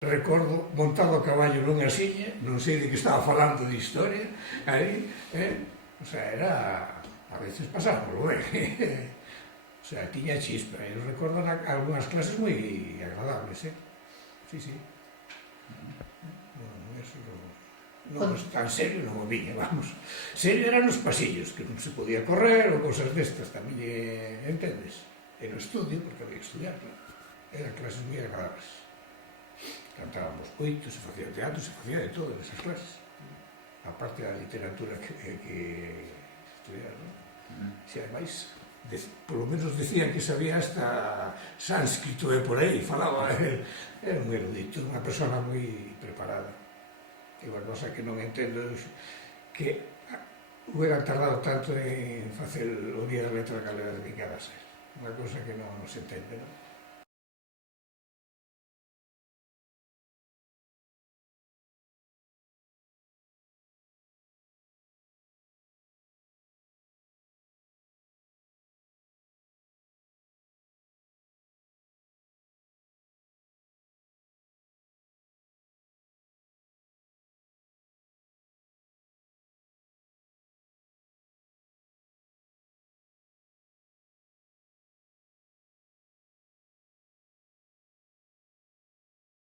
Recordo montado a caballo nunha silla, non sei de que estaba falando de historia, aí, o sea, era... a veces pasámoslo ben, o sea, tiña chispa, eu recordo algunhas clases moi agradables, sí, sí. Eso non tan serio non o viña, vamos. Serio eran os pasillos, que non se podía correr ou cosas destas, tamén, entendes? E no estudio, porque había que estudiar, claro. Eran clases moi agradables. Cantábamos moito, se facía teatro, se facía de todo nesas clases. A parte da literatura que estudiar, non? Se ademais, polo menos decían que sabía hasta sánscrito e por aí, falaba, era un erudito, unha persona moi preparada. E unha cosa que non entendo que hubieran tardado tanto en facer o Día da Letra Galega dedicada a ser. Unha cosa que non se entende, non?